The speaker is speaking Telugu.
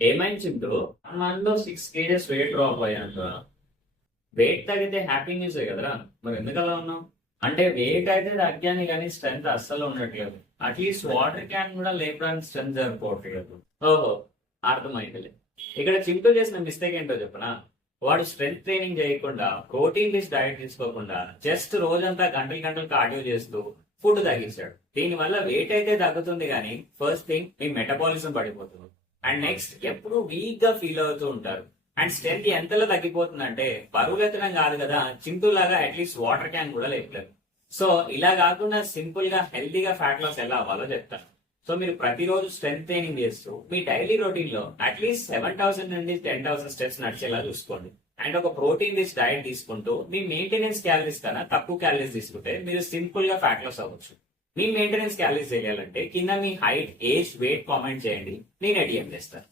ఏమైంది చింటూ? 1 మంత్ లో 6 kgs వెయిట్ డ్రాప్ అయ్యాక వెయిట్ తగ్గితే హ్యాపీ న్యూసే కదరా. మరి ఎందుకు అలా ఉన్నావు? అంటే వెయిట్ అయితే తగ్గాని కానీ స్ట్రెంత్ అస్సలు ఉండట్లేదు. అట్లీస్ట్ వాటర్ క్యాన్ కూడా లేపడానికి స్ట్రెంత్ సరిపోవట్లేదు. ఓహో, అర్థమైందిలే. ఇక్కడ చింటూ చేసిన మిస్టేక్ ఏంటో చెప్పనా? వాడు స్ట్రెంత్ ట్రైనింగ్ చేయకుండా, ప్రోటీన్ రిచ్ డైట్ తీసుకోకుండా జస్ట్ రోజంతా గంటలు గంటలు కార్డియో చేస్తూ ఫుడ్ తగ్గించాడు. దీని వల్ల వెయిట్ అయితే తగ్గుతుంది కానీ ఫస్ట్ థింగ్ మీ మెటబాలిజం పడిపోతుంది. అండ్ నెక్స్ట్ ఎప్పుడు వీక్ గా ఫీల్ అవుతూ ఉంటారు. అండ్ స్ట్రెంత్ ఎంతలో తగ్గిపోతుందంటే బరువులు ఎత్తడం కాదు కదా, చింటూ లాగా అట్లీస్ట్ వాటర్ క్యాన్ కూడా లేపలేదు. సో ఇలా కాకుండా సింపుల్ గా హెల్తీగా ఫ్యాట్ లాస్ ఎలా అవ్వాలో చెప్తాను. సో మీరు ప్రతిరోజు స్ట్రెంత్ ట్రైనింగ్ చేస్తూ మీ డైలీ రొటీన్ లో అట్లీస్ట్ 7,000 నుండి 10,000 స్టెప్స్ నడిచేలా చూసుకోండి. అండ్ ఒక ప్రోటీన్ రిచ్ డైట్ తీసుకుంటూ మీ మెయింటెనెన్స్ క్యాలరీస్ కన్నా తక్కువ క్యాలరీస్ తీసుకుంటే మీరు సింపుల్ గా ఫ్యాట్ లాస్ అవ్వచ్చు. మీ మెయింటెనెన్స్ క్యాలరీస్ చేయాలంటే కింద మీ హైట్, ఏజ్, వెయిట్ కామెంట్ చేయండి. నేను డిఎం చేస్తాను.